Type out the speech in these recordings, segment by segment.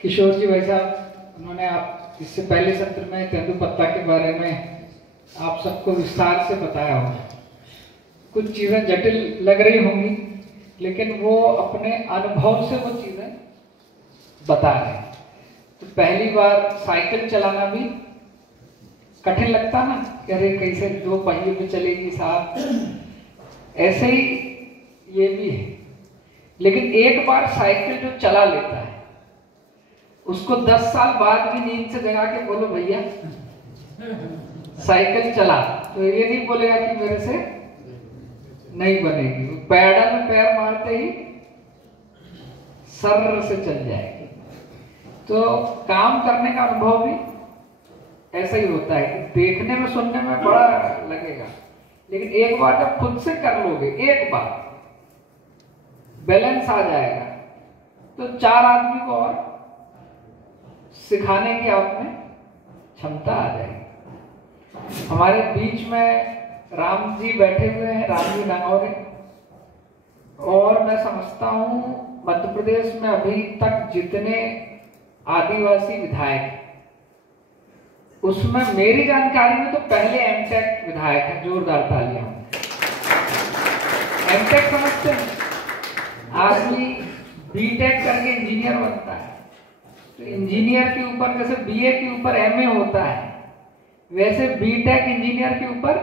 किशोर जी भाई साहब, उन्होंने आप इससे पहले सत्र में तेंदुपत्ता के बारे में आप सबको विस्तार से बताया होगा। कुछ चीज़ें जटिल लग रही होंगी, लेकिन वो अपने अनुभव से वो चीज़ें बता रहे हैं। तो पहली बार साइकिल चलाना भी कठिन लगता ना, कि अरे कैसे दो पहिए पे चलेगी साहब, ऐसे ही ये भी है। लेकिन एक बार साइकिल जो चला लेता है उसको 10 साल बाद भी नींद से जगा के बोलो भैया साइकिल चला, तो ये नहीं बोलेगा कि मेरे से नहीं बनेगी। वो पैडल में पैर मारते ही सर से चल जाएगी। तो काम करने का अनुभव भी ऐसा ही होता है कि देखने में सुनने में बड़ा लगेगा, लेकिन एक बार जब खुद से कर लोगे, एक बार बैलेंस आ जाएगा, तो 4 आदमी को और सिखाने की आप में क्षमता आ जाएगी। हमारे बीच में राम जी बैठे हुए हैं, राम जी नगौरे, और मैं समझता हूं मध्य प्रदेश में अभी तक जितने आदिवासी विधायक, उसमें मेरी जानकारी में तो पहले एमटेक विधायक हैं। जोरदार तालियां। एमटेक समझते हैं? आदमी बीटेक करके इंजीनियर बनता है, तो इंजीनियर के ऊपर जैसे बीए के ऊपर एमए होता है, वैसे बीटेक इंजीनियर के ऊपर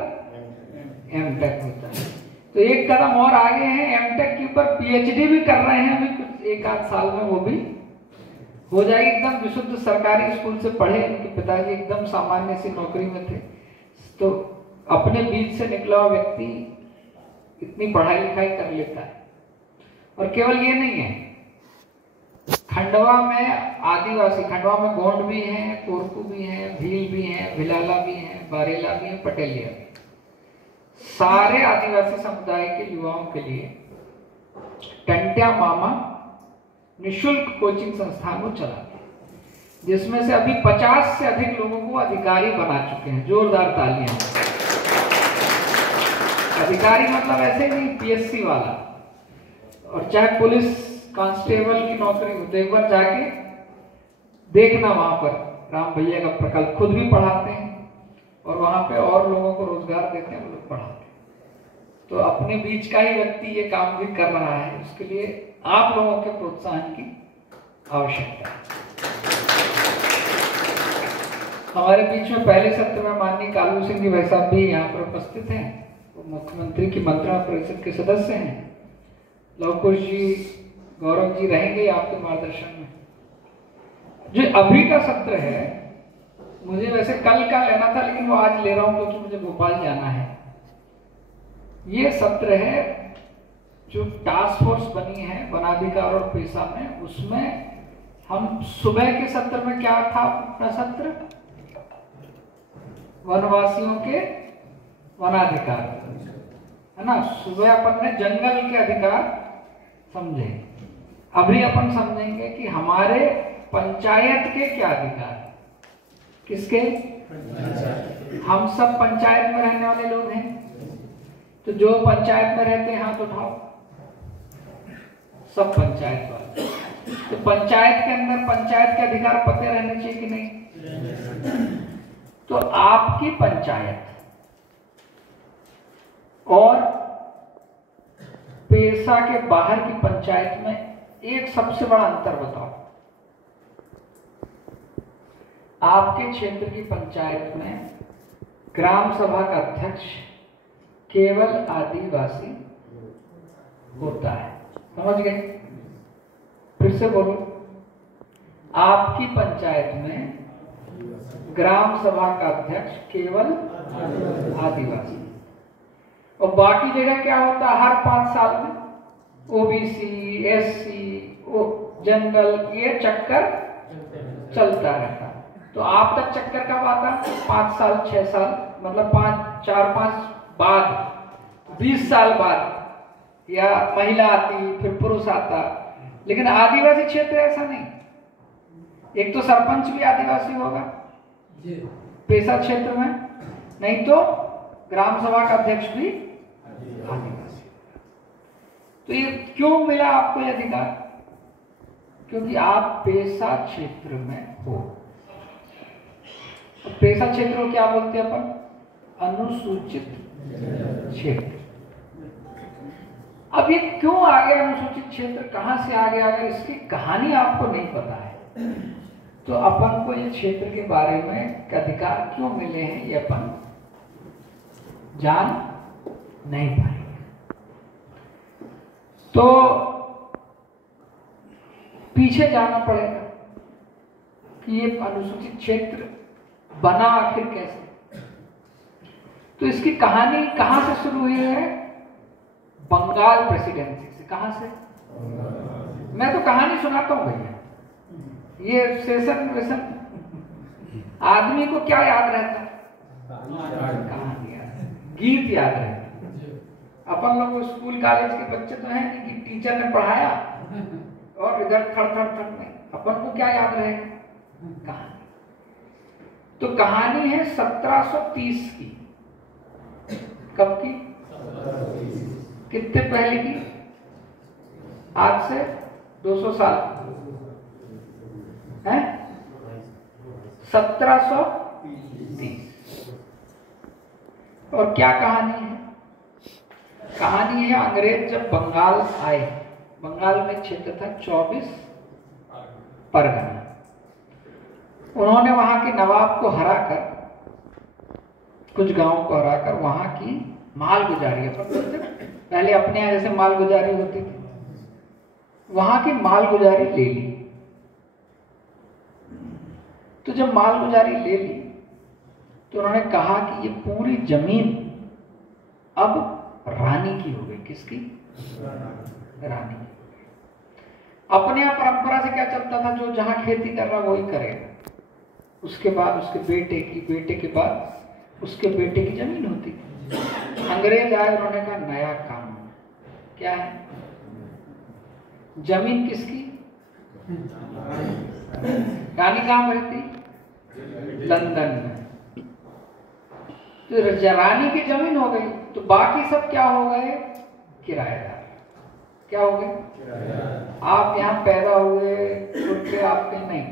एमटेक होता है। तो एक कदम और आगे हैं, एमटेक के ऊपर पीएचडी भी कर रहे हैं। अभी कुछ 1 आध साल में वो भी हो जाएगी। एकदम विशुद्ध सरकारी स्कूल से पढ़े, उनके पिताजी एकदम सामान्य सी नौकरी में थे। तो अपने बीच से निकला हुआ व्यक्ति इतनी पढ़ाई लिखाई कर लेता है। और केवल ये नहीं है, खंडवा में आदिवासी, खंडवा में गोंड भी हैं, कोरकू भी हैं, भील भी हैं, भिलाला भी हैं, बारेला भी हैं, पटेलिया भी। सारे आदिवासी समुदाय के युवाओं के लिए टंट्या मामा निःशुल्क कोचिंग संस्थान को चलाते हैं, जिसमें से अभी 50 से अधिक लोगों को अधिकारी बना चुके हैं। जोरदार तालियां। अधिकारी मतलब ऐसे नहीं पीएससी वाला, और चाहे पुलिस कांस्टेबल की नौकरी हो, तो एक बार जाके देखना, वहां पर राम भैया का प्रकल्प खुद भी पढ़ाते हैं और वहां पे और लोगों को रोजगार देते हैं, वो लोग पढ़ाते हैं। तो अपने बीच का ही व्यक्ति ये काम भी कर रहा है, उसके लिए आप लोगों के प्रोत्साहन की आवश्यकता है। हमारे बीच में पहले सत्र में माननीय कालू सिंह जी भाई साहब भी यहाँ पर उपस्थित हैं। वो मुख्यमंत्री की मंत्रणा परिषद के सदस्य हैं। लवकुश जी, गौरव जी रहेंगे आपके मार्गदर्शन में। जो अभी का सत्र है, मुझे वैसे कल का लेना था, लेकिन वो आज ले रहा हूं क्योंकि मुझे भोपाल जाना है। ये सत्र है जो टास्क फोर्स बनी है वनाधिकार और पेशा में, उसमें हम सुबह के सत्र में क्या था अपना सत्र, वनवासियों के वनाधिकार, है ना। सुबह अपन ने जंगल के अधिकार समझे। अभी अपन समझेंगे कि हमारे पंचायत के क्या अधिकार। किसके? हम सब पंचायत में रहने वाले लोग हैं, तो जो पंचायत में रहते हैं हाथ उठाओ। सब पंचायत वाले। तो पंचायत के अंदर पंचायत के अधिकार पते रहने चाहिए कि नहीं? तो आपकी पंचायत और पेशा के बाहर की पंचायत में एक सबसे बड़ा अंतर बताओ। आपके क्षेत्र की पंचायत में ग्राम सभा का अध्यक्ष केवल आदिवासी होता है। समझ गए? फिर से बोलो। आपकी पंचायत में ग्राम सभा का अध्यक्ष केवल आदिवासी, और बाकी जगह क्या होता है, हर 5 साल में ओबीसी, एससी, जनरल, ये चक्कर चलता रहता। तो आप तक चक्कर कब आता? 5 साल 6 साल, मतलब 4-5 बाद, 20 साल बाद, या महिला आती फिर पुरुष आता। लेकिन आदिवासी क्षेत्र ऐसा नहीं। एक तो सरपंच भी आदिवासी होगा पेशा क्षेत्र में, नहीं तो ग्राम सभा का अध्यक्ष भी आदिवासी। तो ये क्यों मिला आपको ये अधिकार? क्योंकि आप पेशा क्षेत्र में हो। पेशा क्षेत्र को क्या बोलते हैं अपन? अनुसूचित क्षेत्र। अब ये क्यों आ गया अनुसूचित क्षेत्र, कहां से आ गया? अगर इसकी कहानी आपको नहीं पता है तो अपन को ये क्षेत्र के बारे में अधिकार क्यों मिले हैं ये अपन जान नहीं पाएंगे। तो पीछे जाना पड़ेगा कि ये अनुसूचित क्षेत्र बना आखिर कैसे। तो इसकी कहानी कहां से शुरू हुई है? बंगाल प्रेसिडेंसी से। कहां से? मैं तो कहानी सुनाता हूं भैया, ये सेशन वेशन आदमी को क्या याद रहता है? कहानी याद, गीत याद रहता। अपन लोग स्कूल कॉलेज के बच्चे तो हैं कि टीचर ने पढ़ाया और इधर थड़ थड़ थड़ नहीं, अपन को क्या याद रहेगा? कहानी। तो कहानी है 1730 की। कब की? कितने पहले की? आज से 200 साल है? 1730। और क्या कहानी है? कहानी है अंग्रेज जब बंगाल आए, बंगाल में क्षेत्र था 24 परगना। उन्होंने वहां के नवाब को हराकर, कुछ गांवों को हराकर वहां की माल गुजारी, पहले अपने यहाँ जैसे माल गुजारी होती थी, वहां की माल गुजारी ले ली। तो जब माल गुजारी ले ली तो उन्होंने कहा कि ये पूरी जमीन अब रानी की हो गई। किसकी? रानी की। अपने यहाँ परंपरा से क्या चलता था, जो जहां खेती कर रहा वही करेगा, उसके बाद उसके बेटे की, बेटे के बाद उसके बेटे की जमीन होती थी। अंग्रेज आए, उन्होंने कहा नया काम। क्या है? जमीन किसकी? रानी कहां रहती? लंदन में। तो रानी की जमीन हो गई, तो बाकी सब क्या हो गए? किराएदार। क्या हो गए? आप यहाँ पैदा हुए, उनके आपके नहीं,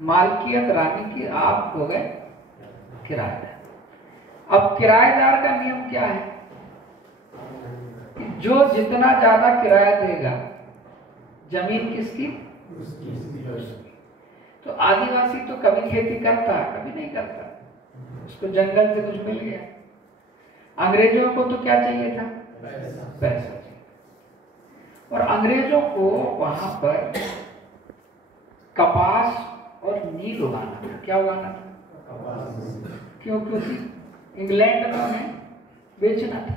मालकियत रानी की, आप हो गए किराएदार। अब किराएदार का नियम क्या है कि जो जितना ज्यादा किराया देगा, जमीन किसकी? तो आदिवासी तो कभी खेती करता, कभी नहीं करता, उसको जंगल से कुछ मिल गया। अंग्रेजों को तो क्या चाहिए था? पैसा चाहिए। और अंग्रेजों को वहां पर कपास और नील उगाना था। क्या उगाना था? क्यों? क्योंकि इंग्लैंड में उन्हें बेचना था।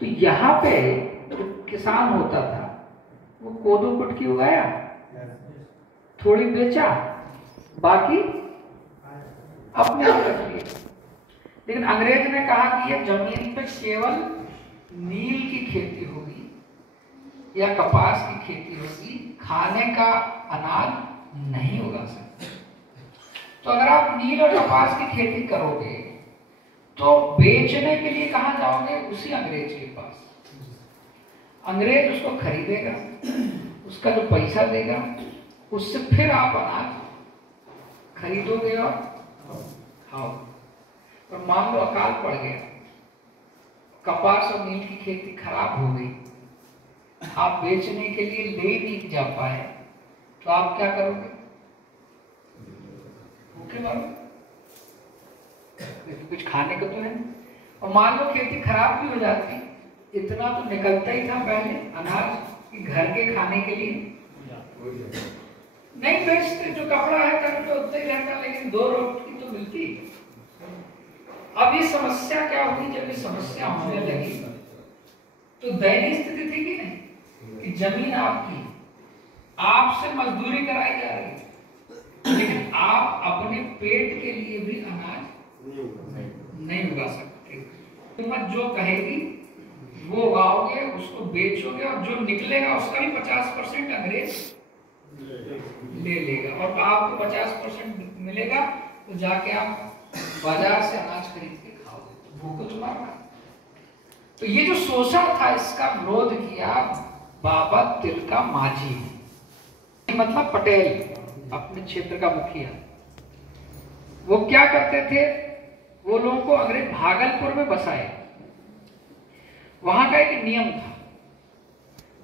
तो यहाँ पे जो किसान होता था वो कोदो कुटकी उगाया, थोड़ी बेचा, बाकी अपने आप रख लिए। लेकिन अंग्रेज ने कहा कि ये जमीन पे केवल नील की खेती होगी या कपास की खेती होगी, खाने का अनाज नहीं उगा सकते। तो अगर आप नील और कपास की खेती करोगे तो बेचने के लिए कहां जाओगे? उसी अंग्रेज के पास। अंग्रेज उसको खरीदेगा, उसका जो पैसा देगा उससे फिर आप अनाज खरीदोगे और खाओ। और मान लो अकाल पड़ गया, कपास और नील की खेती खराब हो गई, आप बेचने के लिए ले नहीं जा पाए, तो आप क्या करोगे? भूखे मरोगे, कुछ खाने को तो है। और मान लो खेती खराब भी हो जाती, इतना तो निकलता ही था पहले अनाज कि घर के खाने के लिए नहीं बेचते, जो कपड़ा है कभी तो उतना ही रहता, लेकिन 2 रोटी तो मिलती। अब ये समस्या क्या हुई? जब ये समस्या होने लगी तो दयनीय स्थिति थी कि नहीं, कि जमीन आपकी, आपसे मजदूरी कराई जा रही है, लेकिन आप अपने पेट के लिए भी अनाज नहीं उगा सकते। कीमत जो कहेगी वो उगाओगे, उसको बेचोगे, और जो निकलेगा उसका भी 50% अंग्रेज ले लेगा, और आपको 50% मिलेगा, तो जाके आप बाजार से अनाज खरीद के खाओगे, भूखो तो मारना। तो ये जो शोषण था, इसका विरोध किया बाबा तिलका माझी। मतलब पटेल, अपने क्षेत्र का मुखिया। वो क्या करते थे, वो लोगों को अंग्रेज भागलपुर में बसाए। वहां का एक नियम था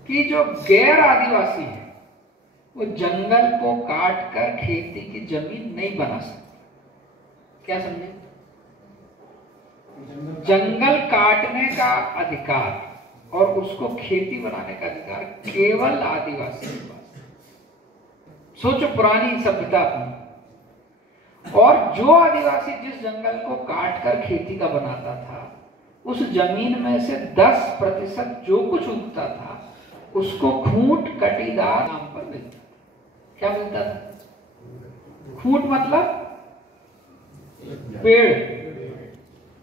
कि जो गैर आदिवासी है वो जंगल को काट कर खेती की जमीन नहीं बना सकते। क्या समझे? जंगल काटने का अधिकार और उसको खेती बनाने का अधिकार केवल आदिवासी के पास। सोचो पुरानी सभ्यता अपनी। और जो आदिवासी जिस जंगल को काट कर खेती का बनाता था, उस जमीन में से 10% जो कुछ उगता था उसको खूंट कटीदार नाम पर मिलता था। क्या मिलता था? खूंट मतलब पेड़,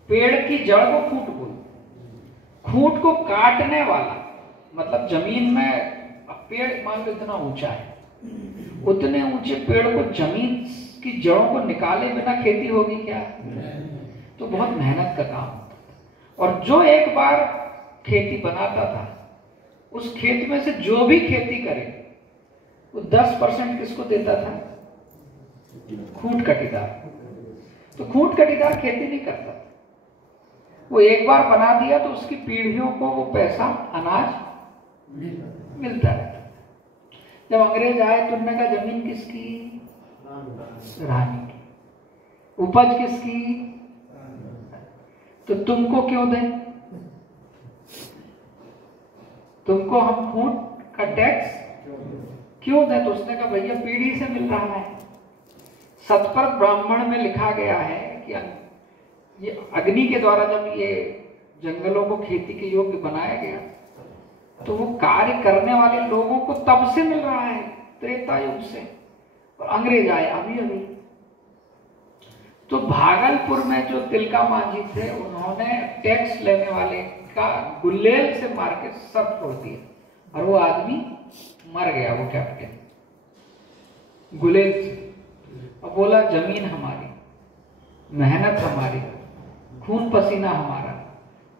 पेड़ की जड़ को खूंट बोलते। खूंट को काटने वाला मतलब जमीन में, पेड़ मान लो इतना ऊंचा है, उतने ऊंचे पेड़ को जमीन की जड़ों को निकाले बिना खेती होगी क्या? तो बहुत मेहनत का काम होता था। और जो एक बार खेती बनाता था, उस खेत में से जो भी खेती करे वो 10% किसको देता था? खूंट कटीदार। तो खूंट कटीदार खेती नहीं करता था। वो एक बार बना दिया तो उसकी पीढ़ियों को वो पैसा, अनाज मिलता रहता था। जब अंग्रेज आए तो उन्होंने कहा जमीन किसकी? रानी की। उपज किसकी? तो तुमको क्यों दें? तुमको हम खूंट का टैक्स क्यों दें? तो उसने कहा भैया पीढ़ी से मिल रहा है। सतपथ ब्राह्मण में लिखा गया है कि ये अग्नि के द्वारा जब ये जंगलों को खेती के योग्य बनाया गया तो वो कार्य करने वाले लोगों को तब से मिल रहा है, त्रेता युग से। और अंग्रेज आए अभी अभी। तो भागलपुर में जो तिलका मांझी थे, उन्होंने टैक्स लेने वाले का गुलेल से मार के सर फोड़ दिया और वो आदमी मर गया, वो कैप्टन, गुलेल से। और बोला जमीन हमारी, मेहनत हमारी, खून पसीना हमारा,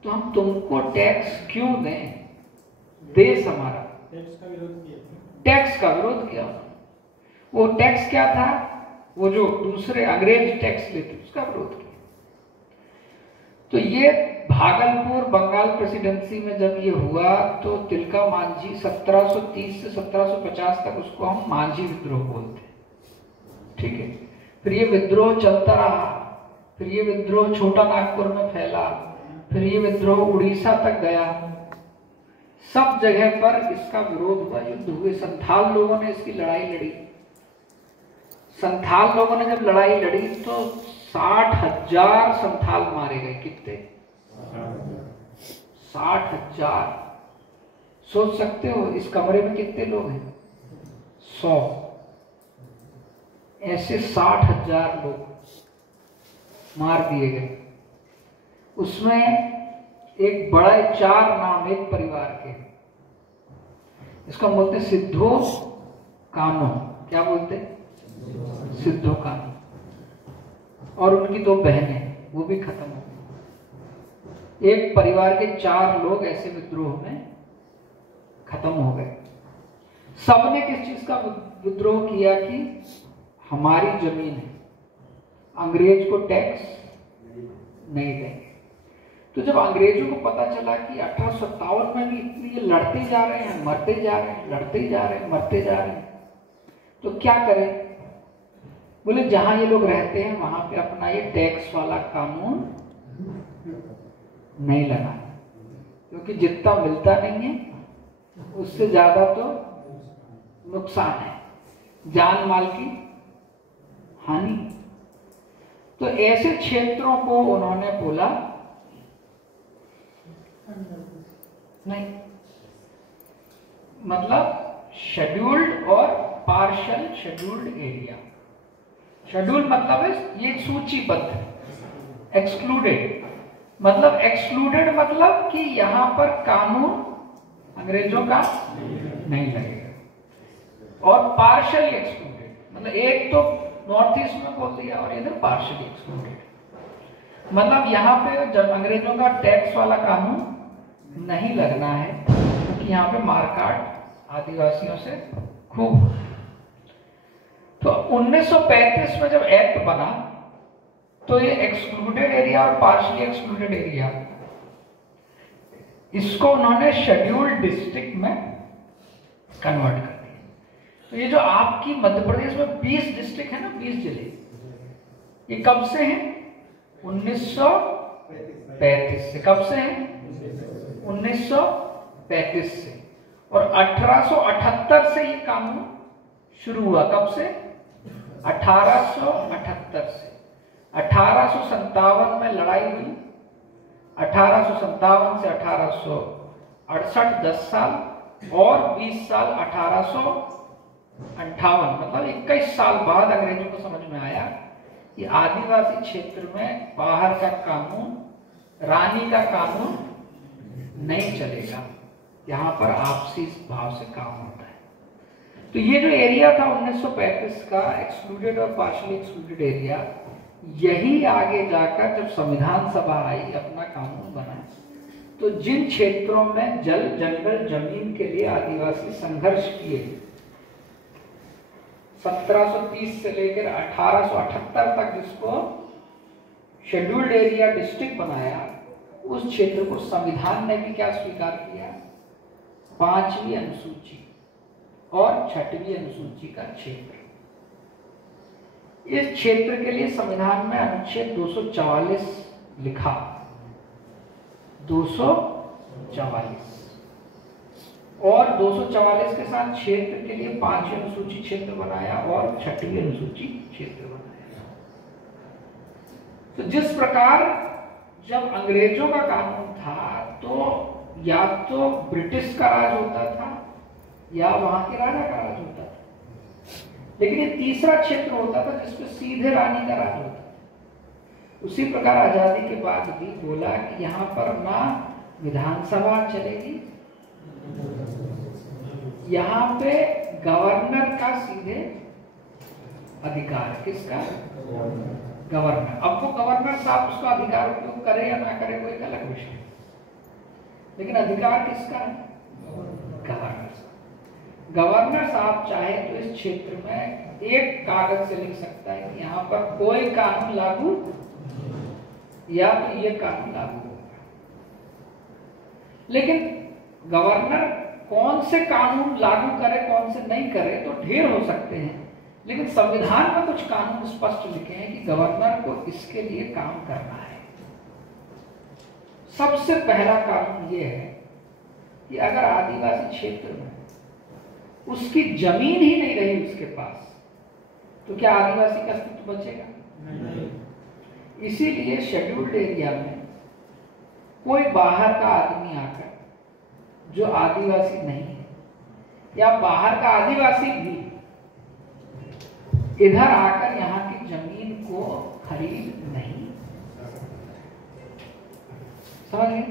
तो हम तुमको टैक्स क्यों दें? देश हमारा। टैक्स का विरोध किया। वो टैक्स क्या था? वो जो दूसरे अंग्रेज टैक्स लेते उसका विरोध किया। तो ये भागलपुर बंगाल प्रेसिडेंसी में जब ये हुआ तो तिलका मांझी 1730 से 1750 तक उसको हम मांझी विद्रोह बोलते हैं, ठीक है। फिर ये विद्रोह चलता रहा, फिर ये विद्रोह छोटा नागपुर में फैला, फिर ये विद्रोह उड़ीसा तक गया। सब जगह पर इसका विरोध हुआ, युद्ध हुए। संथाल लोगों ने इसकी लड़ाई लड़ी। संथाल लोगों ने जब लड़ाई लड़ी तो 60,000 संथाल मारे गए। कितने? 60,000। सोच सकते हो इस कमरे में कितने लोग हैं? 100। ऐसे 60,000 लोग मार दिए गए। उसमें एक बड़ा 4 नाम एक परिवार के, इसका बोलते सिद्धो कान्हो। क्या बोलते? सिद्धो कान्हो। और उनकी 2 बहनें, वो भी खत्म हो गई। एक परिवार के 4 लोग ऐसे विद्रोह में खत्म हो गए। सबने किस चीज का विद्रोह किया कि हमारी जमीन है, अंग्रेज को टैक्स नहीं देंगे। तो जब अंग्रेजों को पता चला कि 1857 में भी इतनी ये लड़ते जा रहे हैं, मरते जा रहे हैं, लड़ते जा रहे हैं, मरते जा रहे हैं, तो क्या करें? बोले जहां ये लोग रहते हैं वहां पे अपना ये टैक्स वाला कानून नहीं लगाना, क्योंकि जितना मिलता नहीं है उससे ज्यादा तो नुकसान है, जान माल की हानि। तो ऐसे क्षेत्रों को उन्होंने बोला नहीं, मतलब शेड्यूल्ड और पार्शियल शेड्यूल्ड एरिया। शेड्यूल्ड मतलब है ये सूचीबद्ध। एक्सक्लूडेड मतलब कि यहां पर कानून अंग्रेजों का नहीं लगेगा। और पार्शियली एक्सक्लूडेड मतलब एक तो नॉर्थ ईस्ट में बोल दिया और इधर पार्शियली एक्सक्लूडेड, मतलब यहाँ पे जब अंग्रेजों का टैक्स वाला कानून नहीं लगना है, क्योंकि यहाँ पे मारकाट आदिवासियों से खूब। 1935 में जब एक्ट बना तो ये एक्सक्लूडेड एरिया और पार्शियली एक्सक्लूडेड एरिया, इसको उन्होंने शेड्यूल्ड डिस्ट्रिक्ट में कन्वर्ट कर दिया। तो ये जो आपकी मध्य प्रदेश में 20 डिस्ट्रिक्ट है ना, 20 जिले, ये कब से हैं? 1935 से। कब से हैं? 1935 से। और 1878 से ये कानून शुरू हुआ। कब से? 1878 से। 1857 में लड़ाई हुई, 1857 से 1868 10 साल, और 20 साल 1858, मतलब 21 साल बाद अंग्रेजों को समझ में आया कि आदिवासी क्षेत्र में बाहर का कानून, रानी का कानून नहीं चलेगा, यहाँ पर आपसी भाव से काम होता है। तो ये जो एरिया था 1935 का एक्सक्लूडेड और पार्शियली एक्सक्लूडेड एरिया, यही आगे जाकर जब संविधान सभा आई, अपना कानून बना, तो जिन क्षेत्रों में जल, जंगल, जमीन के लिए आदिवासी संघर्ष किए, 1730 से लेकर 1878 तक जिसको शेड्यूल्ड एरिया डिस्ट्रिक्ट बनाया, उस क्षेत्र को संविधान ने भी क्या स्वीकार किया? 5वीं अनुसूची और 6वीं अनुसूची का क्षेत्र। इस क्षेत्र के लिए संविधान में अनुच्छेद 244 लिखा, 244, और 244 के साथ क्षेत्र के लिए 5वीं अनुसूची क्षेत्र बनाया और 6वीं अनुसूची क्षेत्र बनाया। तो जिस प्रकार जब अंग्रेजों का कानून था, तो या तो ब्रिटिश का राज होता था या वहां के राजा का राज होता था, लेकिन ये तीसरा क्षेत्र होता था जिसमें सीधे रानी का राज होता था। उसी प्रकार आजादी के बाद भी बोला कि यहाँ पर ना विधानसभा चलेगी, यहाँ पे गवर्नर का सीधे अधिकार। किसका? गवर्नर। अब वो गवर्नर साहब उसका अधिकार उपयोग करे या ना करे वो एक अलग विषय, लेकिन अधिकार किसका है? गवर्नर साहब। गवर्नर साहब चाहे तो इस क्षेत्र में एक कागज से लिख सकता है कि यहाँ पर कोई कानून लागू, या तो ये कानून लागू होगा। लेकिन गवर्नर कौन से कानून लागू करे, कौन से नहीं करे, तो ढेर हो सकते हैं, लेकिन संविधान में कुछ कानून स्पष्ट लिखे हैं कि गवर्नर को इसके लिए काम करना है। सबसे पहला कानून यह है कि अगर आदिवासी क्षेत्र में उसकी जमीन ही नहीं रही उसके पास, तो क्या आदिवासी का अस्तित्व बचेगा? नहीं। इसीलिए शेड्यूल्ड एरिया में कोई बाहर का आदमी आकर जो आदिवासी नहीं है, या बाहर का आदिवासी भी इधर आकर यहाँ की जमीन को खरीद नहीं, समझ गए?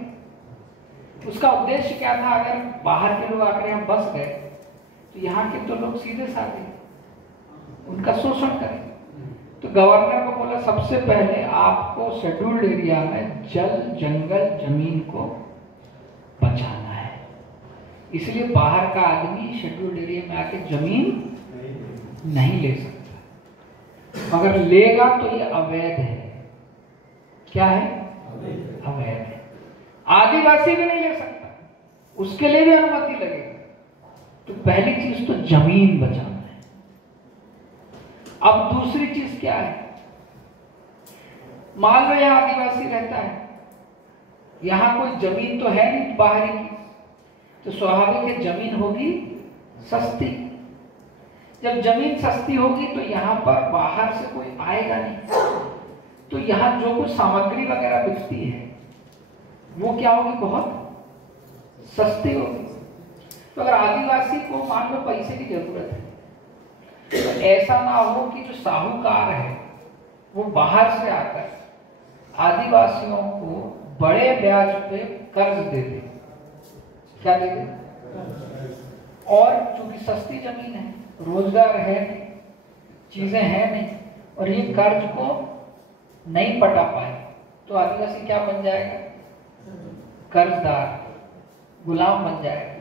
उसका उद्देश्य क्या था? अगर बाहर के लोग आकर यहाँ बस गए तो यहाँ के तो लोग सीधे साधे उनका शोषण करें। तो गवर्नर को बोला सबसे पहले आपको शेड्यूल्ड एरिया में जल, जंगल, जमीन को बचाना है। इसलिए बाहर का आदमी शेड्यूल्ड एरिया में आके जमीन नहीं ले सकता, अगर लेगा तो ये अवैध है। क्या है? अवैध है। आदिवासी भी नहीं ले सकता, उसके लिए भी अनुमति लगेगी। तो पहली चीज तो जमीन बचाना है। अब दूसरी चीज क्या है? मान लो यहां आदिवासी रहता है, यहां कोई जमीन तो है नहीं बाहरी की, तो स्वाभाविक है जमीन होगी सस्ती। जब जमीन सस्ती होगी तो यहाँ पर बाहर से कोई आएगा नहीं, तो यहाँ जो कुछ सामग्री वगैरह बिकती है वो क्या होगी? बहुत सस्ती होगी। तो अगर आदिवासी को मान लो पैसे की जरूरत है, तो ऐसा ना हो कि जो साहूकार है वो बाहर से आकर आदिवासियों को बड़े ब्याज पे कर्ज दे दे। क्या दे दे? और चूंकि सस्ती जमीन है, रोजगार है नहीं, चीजें हैं नहीं, और ये कर्ज को नहीं पटा पाए, तो आदिवासी क्या बन जाएगा? कर्जदार, गुलाम बन जाएगा।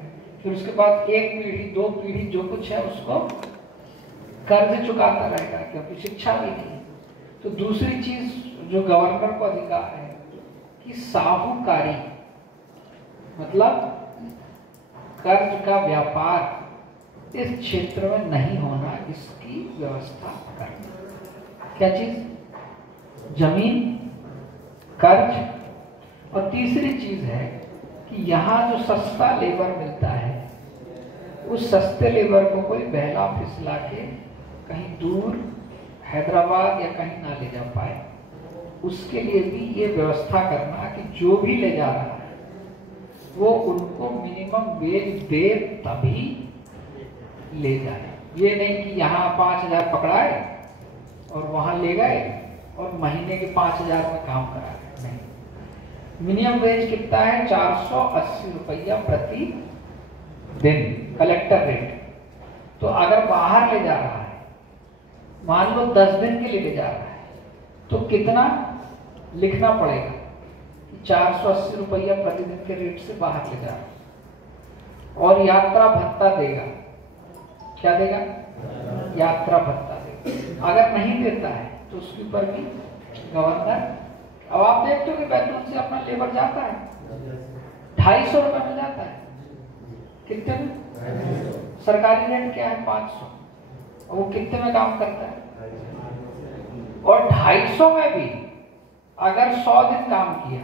फिर उसके बाद एक पीढ़ी, दो पीढ़ी जो कुछ है उसको कर्ज चुकाता रहेगा, क्योंकि शिक्षा भी नहीं है। तो दूसरी चीज जो गवर्नर को अधिकार है कि साहूकारी मतलब कर्ज का व्यापार इस क्षेत्र में नहीं होना, इसकी व्यवस्था करना। क्या चीज? जमीन, कर्ज। और तीसरी चीज है कि यहाँ जो सस्ता लेबर मिलता है, उस सस्ते लेबर को कोई बहला फिसला के कहीं दूर हैदराबाद या कहीं ना ले जा पाए, उसके लिए भी ये व्यवस्था करना कि जो भी ले जा रहा है वो उनको मिनिमम वेज दे तभी ले जाए। ये नहीं कि यहाँ 5,000 पकड़ाए और वहां ले गए और महीने के 5,000 में काम करा रहे। नहीं, मिनिमम वेज कितना है? 480 रुपया प्रति दिन, कलेक्टर रेट। तो अगर बाहर ले जा रहा है, मान लो 10 दिन के लिए ले जा रहा है, तो कितना लिखना पड़ेगा? 480 रुपया प्रतिदिन के रेट से बाहर ले जा रहा है। और यात्रा भत्ता देगा। क्या देगा? यात्रा भत्ता देगा। अगर नहीं देता है तो उसके ऊपर भी गवर्नर, अब आप देखते हो कि बैतूल से अपना लेबर जाता है, 250 रुपये में जाता है। कितने में? सरकारी रेट क्या है? 500। और वो कितने में काम करता है? और 250 में भी अगर 100 दिन काम किया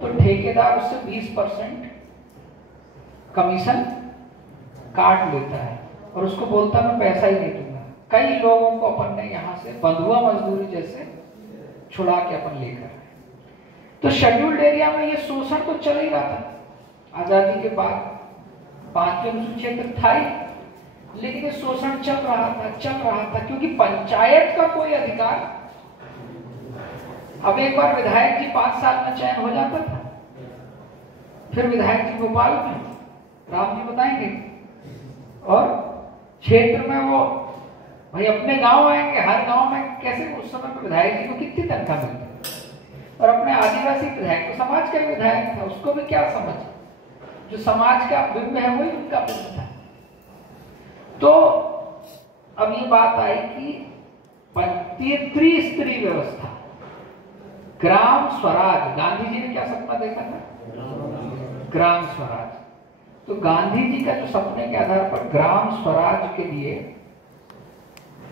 तो ठेकेदार उससे 20% कमीशन काट लेता है और उसको बोलता मैं पैसा ही नहीं दूंगा। कई लोगों को अपन ने यहाँ से बंधुआ मजदूरी जैसे छुड़ा के अपन लेकर। तो शेड्यूल्ड एरिया में ये शोषण तो चल ही रहा था आजादी के बाद, 5 क्षेत्र था ही, लेकिन ये शोषण चल रहा था क्योंकि पंचायत का कोई अधिकार। अब एक बार विधायक जी 5 साल में चयन हो जाता था, फिर विधायक जी भोपाल में, राम जी बताएंगे, और क्षेत्र में वो भाई अपने गांव आएंगे, हर गांव में कैसे उस समय पर विधायक जी को कितनी तनख्वाह मिलती, और अपने आदिवासी विधायक को, समाज का विधायक था, उसको भी क्या समझ, जो समाज का बिंब है वही उनका बिंब था। तो अब ये बात आई कि त्रिस्तरीय व्यवस्था, ग्राम स्वराज। गांधी जी ने क्या सपना देखा था? ग्राम स्वराज। तो गांधी जी का जो सपने के आधार पर ग्राम स्वराज के लिए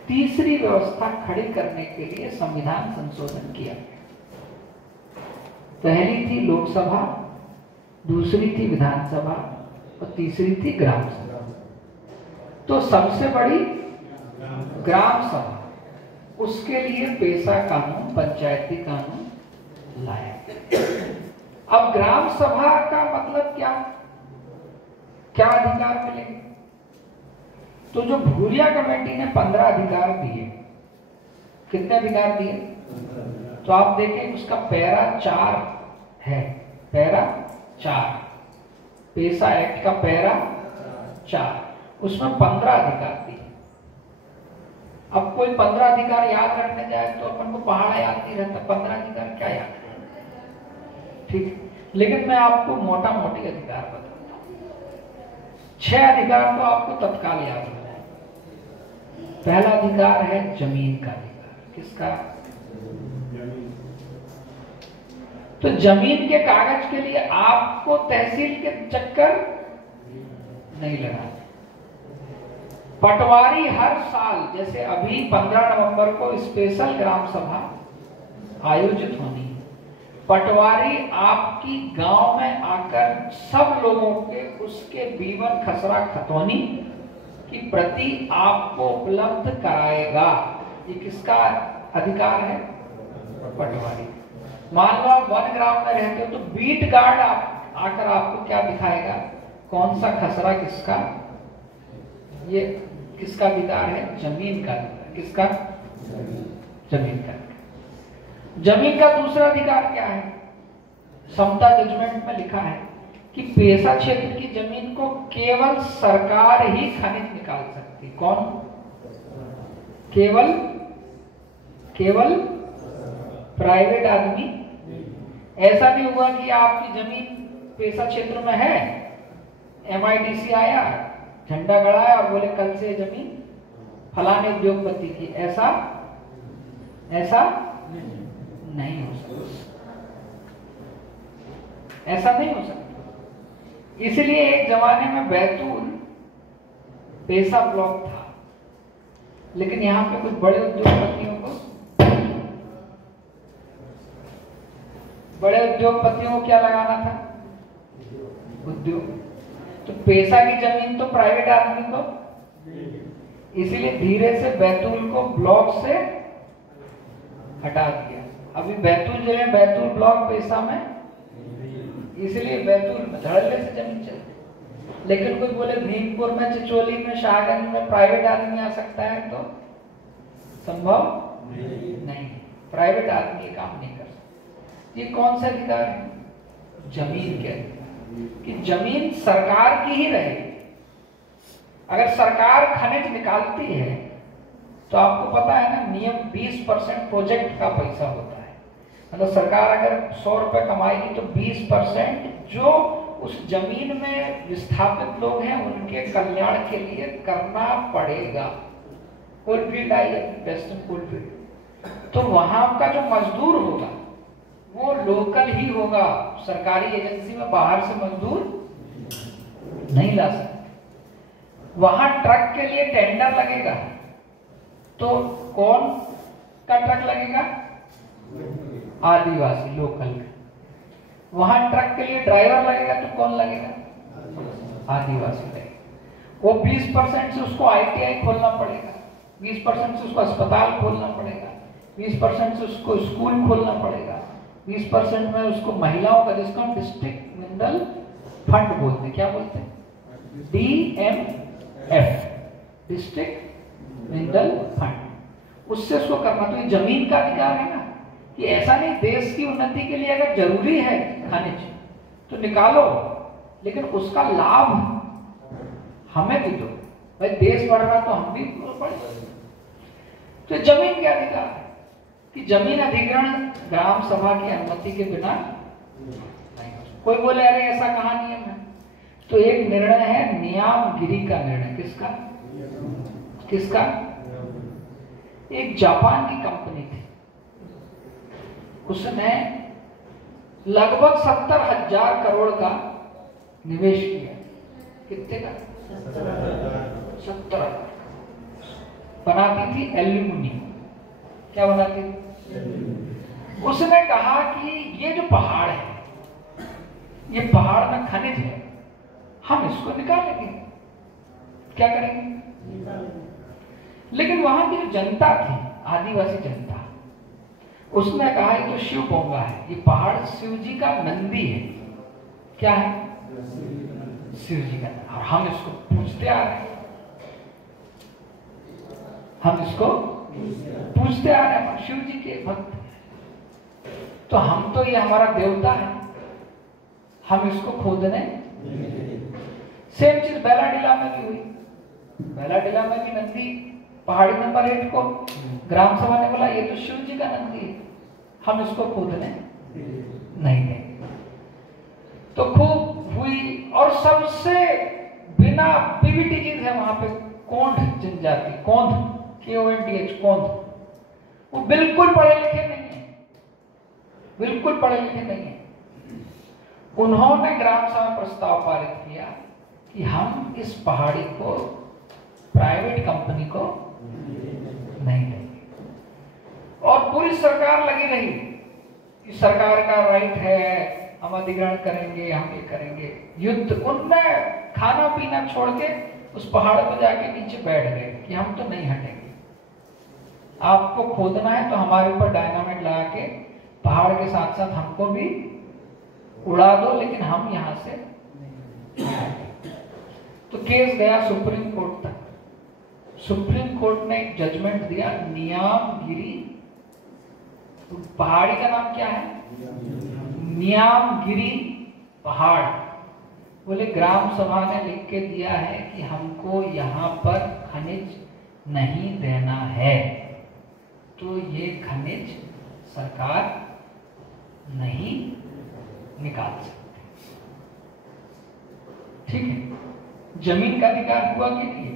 तीसरी व्यवस्था खड़ी करने के लिए संविधान संशोधन किया। पहली थी लोकसभा, दूसरी थी विधानसभा और तीसरी थी ग्राम सभा। तो सबसे बड़ी ग्राम सभा, उसके लिए पेशा कानून, पंचायती कानून लाया। अब ग्राम सभा का मतलब क्या? क्या अधिकार मिलेंगे? तो जो भूरिया कमेटी ने 15 अधिकार दिए, कितने अधिकार दिए? तो आप देखें उसका पैरा 4 है, पैरा 4, पेशा एक्ट का पैरा 4, उसमें 15 अधिकार दिए। अब कोई 15 अधिकार याद रखने जाए तो अपन को पहाड़ा याद नहीं रहता, 15 अधिकार क्या याद है? ठीक, लेकिन मैं आपको मोटा मोटी अधिकार बताता हूं। 6 अधिकार तो आपको तत्काल याद हो जाए। पहला अधिकार है जमीन का अधिकार। किसका? तो जमीन के कागज के लिए आपको तहसील के चक्कर नहीं लगाना। पटवारी हर साल, जैसे अभी 15 नवंबर को स्पेशल ग्राम सभा आयोजित होनी है, पटवारी आपकी गांव में आकर सब लोगों के उसके बीवन खसरा खतौनी की प्रति आपको उपलब्ध कराएगा। ये किसका अधिकार है? पटवारी। मान लो आप 1 ग्राम में रहते हो तो बीट गार्ड आकर आपको क्या दिखाएगा? कौन सा खसरा किसका? ये किसका अधिकार है? जमीन का अधिकार। किसका? जमीन का। जमीन का दूसरा अधिकार क्या है? समता जजमेंट में लिखा है कि पेशा क्षेत्र की जमीन को केवल सरकार ही खनिज निकाल सकती। कौन? केवल प्राइवेट आदमी। ऐसा नहीं हुआ कि आपकी जमीन पेशा क्षेत्र में है, MIDC आया, झंडा गड़ाया और बोले कल से जमीन फलाने उद्योगपति की, ऐसा ऐसा नहीं हो सकता, ऐसा नहीं हो सकता। इसलिए एक जमाने में बैतूल पैसा ब्लॉक था, लेकिन यहां पे कुछ बड़े उद्योगपतियों को क्या लगाना था? उद्योग। तो पैसा की जमीन तो प्राइवेट आदमी को, इसीलिए धीरे से बैतूल को ब्लॉक से हटा दिया। अभी बैतूल जिले बैतूल ब्लॉक पैसा में, इसलिए बैतूल में धड़ल्ले से जमीन चलती। लेकिन कुछ बोले भीमपुर में, चिचोली में, शाहगंज में प्राइवेट आदमी आ सकता है, तो संभव नहीं, प्राइवेट आदमी ये काम नहीं कर सकता। ये कौन सा अधिकार है? जमीन के अधिकार, कि जमीन सरकार की ही रहेगी। अगर सरकार खनिज निकालती है तो आपको पता है ना, नियम 20% प्रोजेक्ट का पैसा होता है। मतलब सरकार अगर 100 रुपए कमाएगी तो 20% जो उस जमीन में विस्थापित लोग हैं उनके कल्याण के लिए करना पड़ेगा। कोलफील्ड आई है, वेस्टर्न कोलफील्ड, तो वहां का जो मजदूर होगा वो लोकल ही होगा, सरकारी एजेंसी में बाहर से मजदूर नहीं ला सकते। वहां ट्रक के लिए टेंडर लगेगा, तो कौन का ट्रक लगेगा? आदिवासी लोकल का। वहां ट्रक के लिए ड्राइवर लगेगा, तो कौन लगेगा? आदिवासी लगेगा। वो 20% से उसको ITI खोलना पड़ेगा, 20% से उसको अस्पताल खोलना पड़ेगा, 20% से उसको स्कूल खोलना पड़ेगा, 20% में उसको महिलाओं का, जिसको हम डिस्ट्रिक्ट मिनरल फंड बोलते हैं, क्या बोलते हैं? DMF, डिस्ट्रिक्ट मिनरल फंड, उससे उसको करना। तो ये जमीन का अधिकार है ना, कि ऐसा नहीं देश की उन्नति के लिए अगर जरूरी है खनिज तो निकालो, लेकिन उसका लाभ हमें भी दो। भाई देश बढ़ रहा तो हम भी बढ़े। तो जमीन के अधिकार है कि जमीन अधिग्रहण ग्राम सभा की अनुमति के बिना नहीं। कोई बोले अरे ऐसा कहाँ नियम है, तो एक निर्णय है नियामगिरी का निर्णय। किसका? किसका? एक जापान की कंपनी थी, उसने लगभग 70,000 करोड़ का निवेश किया। कितने का? 70,000। बनाती थी एल्यूमिनियम। क्या बनाती थी? उसने कहा कि ये जो पहाड़ है, ये पहाड़ में खनिज है, हम इसको निकालेंगे। क्या करेंगे? लेकिन वहां की जो जनता थी, आदिवासी जनता, उसने कहा ये तो शिव बोंगा है, ये पहाड़ शिव जी का नंदी है। क्या है? शिव जी का। और हम इसको पूजते आ रहे हैं, हम इसको पूजते आ रहे हैं, शिव जी के भक्त, तो हम तो ये हमारा देवता है, हम इसको खोदने। सेम चीज बैलाडीला में भी हुई। बैलाडीला में भी नंदी, पहाड़ी नंबर 8 को ग्राम सभा ने बोला ये तो शिव जी का नंदी है, हम इसको खोदने नहीं देंगे। तो खूब हुई, और सबसे बिना पीवीटी चीज है वहां पे, कोंड जनजाति, कोंड, KONDH, कोंड। वो बिल्कुल पढ़े लिखे नहीं है, बिल्कुल पढ़े लिखे नहीं है। उन्होंने ग्राम सभा प्रस्ताव पारित किया कि हम इस पहाड़ी को प्राइवेट कंपनी को नहीं देंगे। और पूरी सरकार लगी रही कि सरकार का राइट है, हम अधिग्रहण करेंगे, हम ये करेंगे। युद्ध, उनने खाना पीना छोड़ के उस पहाड़ पर जाके नीचे बैठ गए कि हम तो नहीं हटेंगे, आपको खोदना है तो हमारे ऊपर डायनामाइट लगा के पहाड़ के साथ साथ हमको भी उड़ा दो, लेकिन हम यहां से। तो केस गया सुप्रीम कोर्ट तक। सुप्रीम कोर्ट ने एक जजमेंट दिया, नियामगिरी, पहाड़ी का नाम क्या है? नियामगिरी पहाड़। बोले ग्राम सभा ने लिख के दिया है कि हमको यहाँ पर खनिज नहीं देना है, तो ये खनिज सरकार नहीं निकाल सकती। ठीक है, जमीन का अधिकार हुआ कि नहीं?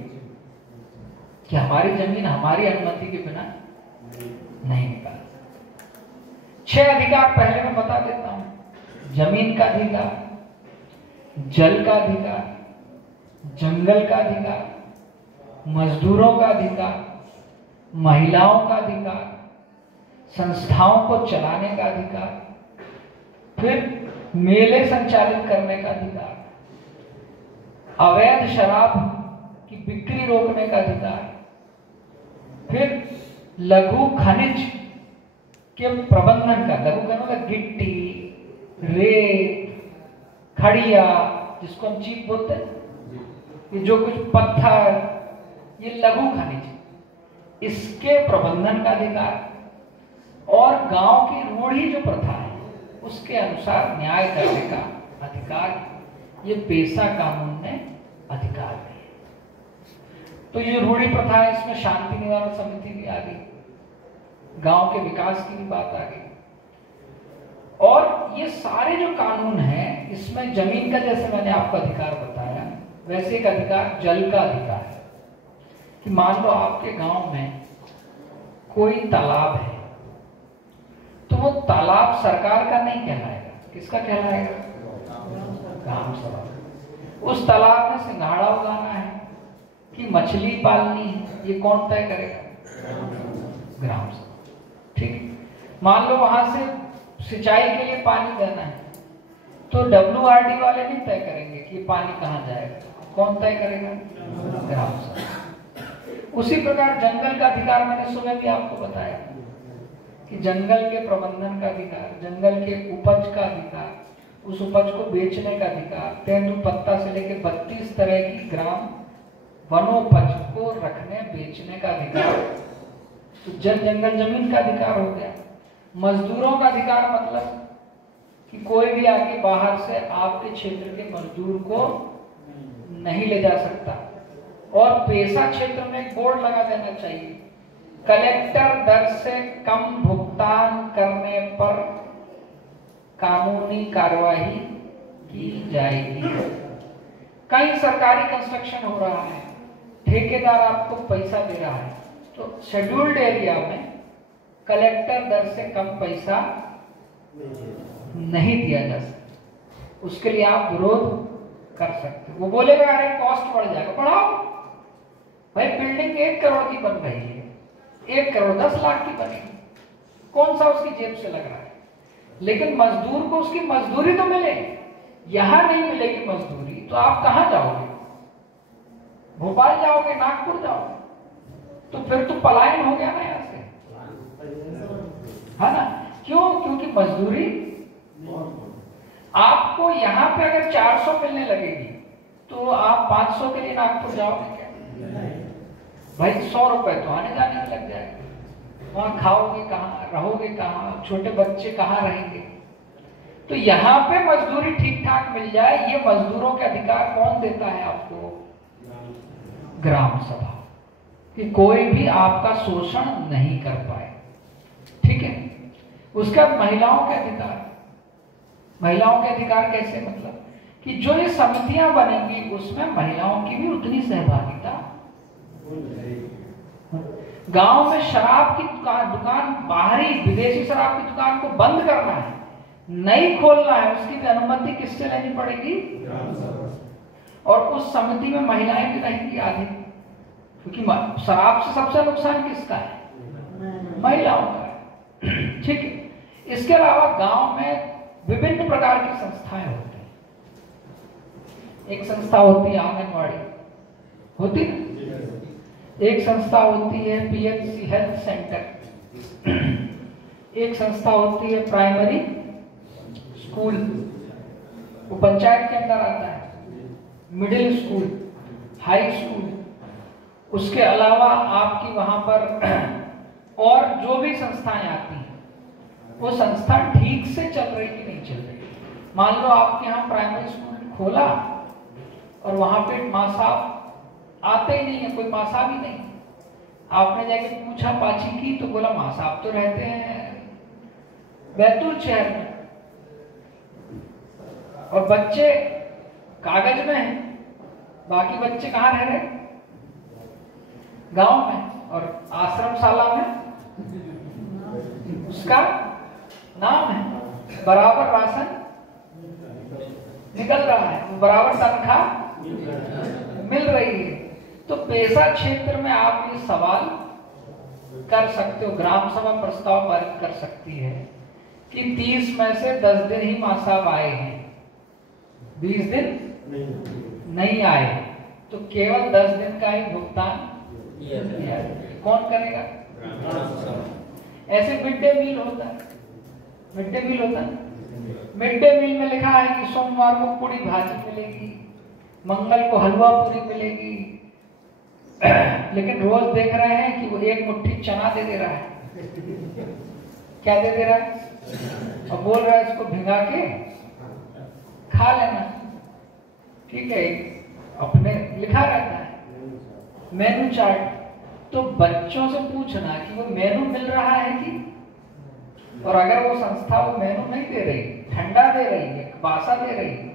कि हमारी जमीन हमारी अनुमति के बिना नहीं निकाल। 6 अधिकार पहले मैं बता देता हूं। जमीन का अधिकार, जल का अधिकार, जंगल का अधिकार, मजदूरों का अधिकार, महिलाओं का अधिकार, संस्थाओं को चलाने का अधिकार, फिर मेले संचालित करने का अधिकार, अवैध शराब की बिक्री रोकने का अधिकार, फिर लघु खनिज के प्रबंधन का, लघु खनिज मतलब गिट्टी, रेत, खड़िया जिसको हम चीप बोलते हैं, ये जो कुछ पत्थर, ये लघु खनिज, इसके प्रबंधन का अधिकार, और गांव की रूढ़ी जो प्रथा है उसके अनुसार न्याय करने का अधिकार, ये पेशा कानून ने अधिकार दिए। तो ये रूढ़ी प्रथा है, इसमें शांति निवारण समिति भी आ गई, गांव के विकास की भी बात आ गई। और ये सारे जो कानून हैं, इसमें जमीन का जैसे मैंने आपको अधिकार बताया, वैसे एक अधिकार जल का अधिकार है कि मान लो आपके गांव में कोई तालाब है, तो वो तालाब सरकार का नहीं कहलाएगा, किसका कहलाएगा? ग्राम सभा। उस तालाब में सिंघाड़ा उगाना है कि मछली पालनी है, ये कौन तय करेगा? ग्राम सभा। ठीक। मान लो वहां से सिंचाई के लिए पानी देना है, तो WRD वाले नहीं तय करेंगे कि ये पानी कहाँ जाएगा, कौन तय करेगा? ग्राम सभा। उसी प्रकार जंगल का अधिकार मैंने सुबह भी आपको बताया कि जंगल के प्रबंधन का अधिकार, जंगल के उपज का अधिकार, उस उपज को बेचने का अधिकार, तेंदुपत्ता से लेकर 32 तरह की ग्राम वनोपज को रखने बेचने का अधिकार। तो जंगल जमीन का अधिकार हो गया। मजदूरों का अधिकार मतलब कि कोई भी आके बाहर से आपके क्षेत्र के मजदूर को नहीं ले जा सकता। और पेशा क्षेत्र में एक बोर्ड लगा देना चाहिए, कलेक्टर दर से कम भुगतान करने पर कानूनी कार्यवाही की जाएगी। कहीं सरकारी कंस्ट्रक्शन हो रहा है, ठेकेदार आपको पैसा दे रहा है, तो शेड्यूल्ड एरिया में कलेक्टर दर से कम पैसा नहीं दिया जा सकता। उसके लिए आप विरोध कर सकते हो। वो बोलेगा अरे कॉस्ट बढ़ जाएगा, बढ़ाओ भाई, बिल्डिंग 1 करोड़ की बन रही है, 1 करोड़ 10 लाख की बनेगी, कौन सा उसकी जेब से लग रहा है? लेकिन मजदूर को उसकी मजदूरी तो मिले। यहां नहीं मिलेगी मजदूरी तो आप कहां जाओगे? भोपाल जाओगे, नागपुर जाओगे, तो फिर तो पलायन हो गया ना यहां से, है ना? क्यों? क्योंकि मजदूरी आपको यहां पे अगर 400 मिलने लगेगी तो आप 500 के लिए नागपुर जाओगे क्या? भाई 100 रुपए तो आने जाने में लग जाएगा। वहां खाओगे कहाँ, रहोगे कहाँ, छोटे बच्चे कहाँ रहेंगे? तो यहाँ पे मजदूरी ठीक ठाक मिल जाए, ये मजदूरों के अधिकार कौन देता है आपको? ग्राम सभा। कि कोई भी आपका शोषण नहीं कर पाए। ठीक है। उसका महिलाओं के अधिकार, महिलाओं के अधिकार कैसे? मतलब कि जो ये समितियां बनेंगी उसमें महिलाओं की भी उतनी सहभागिता। गांव में शराब की दुकान, बाहरी विदेशी शराब की दुकान को बंद करना है, नहीं खोलना है, उसकी भी अनुमति किससे लेनी पड़ेगी? और उस समिति में महिलाएं भी रहेंगी आधी, क्योंकि शराब से सबसे नुकसान किसका है? महिलाओं का है। ठीक है। इसके अलावा गांव में विभिन्न प्रकार की संस्थाएं होती हैं। एक संस्था होती है आंगनवाड़ी, होती है। एक संस्था होती है PHC हेल्थ सेंटर, एक संस्था होती है प्राइमरी स्कूल, वो पंचायत के अंदर आता है, मिडिल स्कूल, हाई स्कूल। उसके अलावा आपकी वहां पर और जो भी संस्थाएं आती हैं, वो संस्था ठीक से चल रही कि नहीं चल रही। मान लो आपके यहाँ प्राइमरी स्कूल खोला और वहां पे माँ साहब आते ही नहीं है, कोई माँ साहब ही नहीं। आपने जाके पूछा पाची की तो बोला माँ साहब तो रहते हैं बैतूल शहर में, और बच्चे कागज में हैं, बाकी बच्चे कहाँ रह रहे? गांव में, और आश्रमशाला में उसका नाम है। बराबर राशन निकल रहा है, बराबर तनख्वाह मिल रही है। तो पेशा क्षेत्र में आप ये सवाल कर सकते हो, ग्राम सभा प्रस्ताव पारित कर सकती है कि 30 में से 10 दिन ही मां साहब आए हैं, 20 दिन नहीं आए, तो केवल 10 दिन का ही भुगतान कौन करेगा? ऐसे मिड डे मील होता है, मिड डे मील होता है। मिड डे मील में लिखा है कि सोमवार को पूरी भाजी मिलेगी, मंगल को हलवा पूरी मिलेगी, लेकिन रोज देख रहे हैं कि वो एक मुट्ठी चना दे रहा है। क्या दे रहा है? और बोल रहा है इसको भिंगा के खा लेना। ठीक है, अपने लिखा रहता है मेनू चार्ट। तो बच्चों से पूछना कि वो मेनू मिल रहा है कि, और अगर वो संस्था वो मेनू नहीं दे रही, ठंडा दे रही है, बासा दे रही है,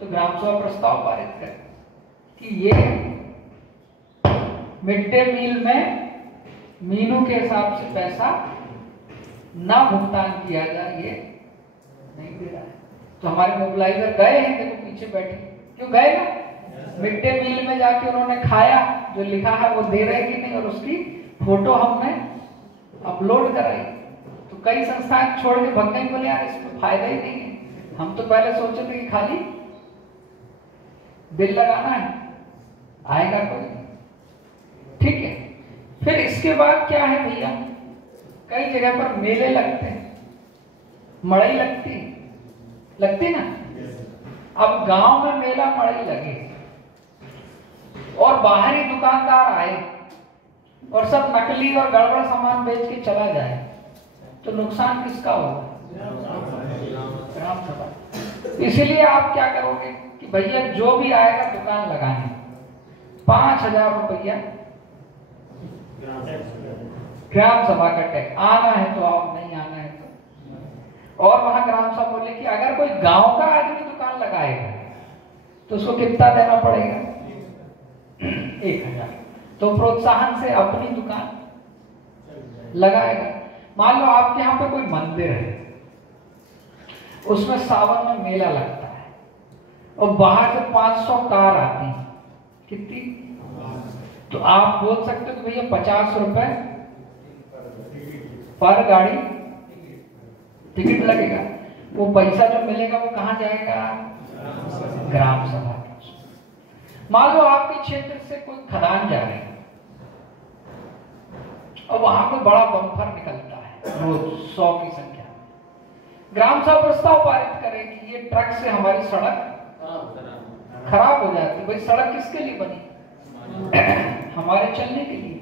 तो ग्राम सभा प्रस्ताव पारित कर कि ये मिड डे मील में मीनू के हिसाब से पैसा ना भुगतान किया जाए, ये नहीं दे रहा है। तो हमारे मोबिलाइजर गए हैं, देखो पीछे बैठे, क्यों गए ना? मिड डे मील में जाके उन्होंने खाया, जो लिखा है वो दे रहे कि नहीं, और उसकी फोटो हमने अपलोड कराई। तो कई संस्थाएं छोड़ के भग गई, बोले यार इसमें फायदा ही नहीं है, हम तो पहले सोचे थे कि खाली बिल लगाना है, आएगा कोई। ठीक है, फिर इसके बाद क्या है भैया, कई जगह पर मेले लगते हैं, मड़ई लगती ना। अब गांव में मेला मड़ई लगे और बाहरी दुकानदार आए और सब नकली और गड़बड़ सामान बेच के चला जाए, तो नुकसान किसका होगा? ग्राम सभा। इसीलिए आप क्या करोगे कि भैया जो भी आएगा दुकान लगाने, 5,000 रुपया ग्राम सभा का टैक्स, आना है तो आओ, नहीं आना है तो। और वहां ग्राम सभा बोले कि अगर कोई गांव का आदमी दुकान लगाएगा तो उसको कितना देना पड़ेगा? 1,000। तो प्रोत्साहन से अपनी दुकान लगाएगा। मान लो आपके यहाँ पे कोई मंदिर है, उसमें सावन में मेला लगता है और बाहर से 500 कार आती है, कितनी? तो आप बोल सकते हो कि भैया 50 रुपए पर गाड़ी टिकट लगेगा। वो पैसा जो मिलेगा वो कहाँ जाएगा? ग्राम सभा। मान लो आपके क्षेत्र से कोई खदान जा रही है और वहां पे बड़ा बम्पर निकलता है रोज 100 की संख्या में। ग्राम सभा प्रस्ताव पारित करे कि ये ट्रक से हमारी सड़क खराब हो जाती है। भाई सड़क किसके लिए बनी? हमारे चलने के लिए।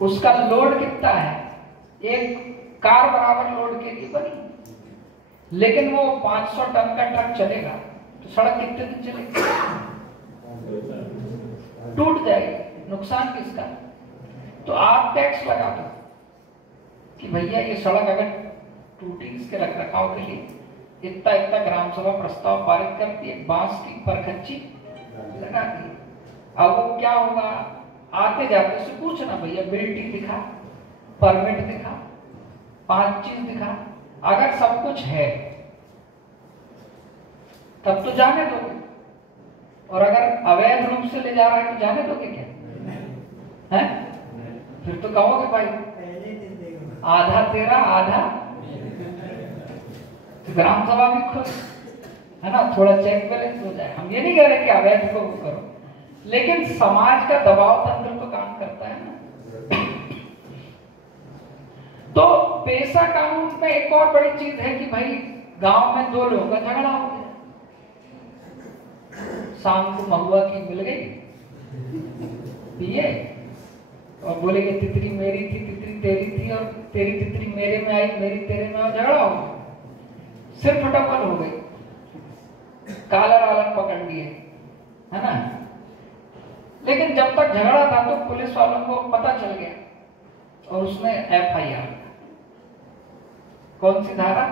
उसका लोड कितना है? एक कार बराबर लोड के लिए बनी, लेकिन वो 500 टन का ट्रक चलेगा तो सड़क कितने दिन चलेगी? टूट जाएगी। नुकसान किसका? तो आप टैक्स लगा दो कि भैया ये सड़क अगर टूटी, इसके रखरखाव के लिए इतना इतना ग्राम सभा प्रस्ताव पारित करती है, बांस की परखच्ची लगा दी। अब वो क्या होगा, आते जाते से पूछना भैया बिल्टी दिखा, परमिट दिखा, 5 चीज दिखा। अगर सब कुछ है तब तो जाने दोगे, और अगर अवैध रूप से ले जा रहा है तो जाने दोगे क्या? है? फिर तो कहोगे भाई आधा तेरा आधा। तो ग्राम सभा भी खुश है ना, थोड़ा चेक बैलेंस हो जाए। हम ये नहीं कह रहे कि अवैध को करो, लेकिन समाज का दबाव तंत्र तो काम करता है ना। तो पेशा कानून में एक और बड़ी चीज है कि भाई गांव में 2 लोगों का झगड़ा हो गया, शाम को महुआ की मिल गई पिए और बोले कि तितली मेरी थी, तितली तेरी थी, और तेरी तितली मेरे में आई, मेरी तेरे में आई, झगड़ा हो गया, सिर फटाफट हो गई, कालर वालर पकड़ लिए, है ना। लेकिन जब तक झगड़ा था तो पुलिस वालों को पता चल गया और उसने FIR, कौन सी धारा?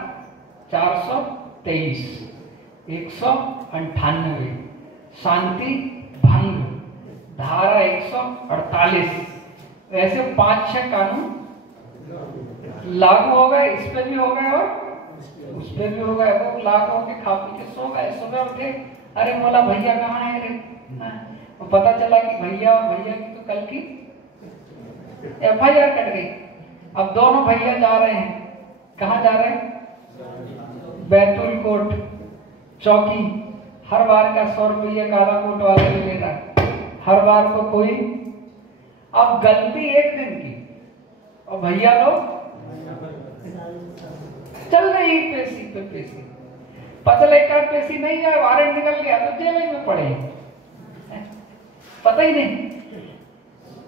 423, 198, शांति भंग, धारा 148, ऐसे 5-6 कानून लागू हो गए, इस पे भी हो गए और उस पे भी हो गए। वो लागू होके खा पी के सो गए, सुबह उठे, अरे बोला भैया कहाँ है रे, और पता चला कि भैया और भैया की तो कल की FIR कट गई। अब दोनों भैया जा रहे हैं, कहाँ जा रहे हैं? बैतूल कोर्ट चौकी। हर बार का 100 रुपये काला कोट वाला भी ले रहा है, हर बार को कोई। अब गलती एक दिन की और भैया लोग चल रही पेशी पे पेशी, पता एक पेशी नहीं है, वारंट निकल गया तो जेल में पड़े, पता ही नहीं।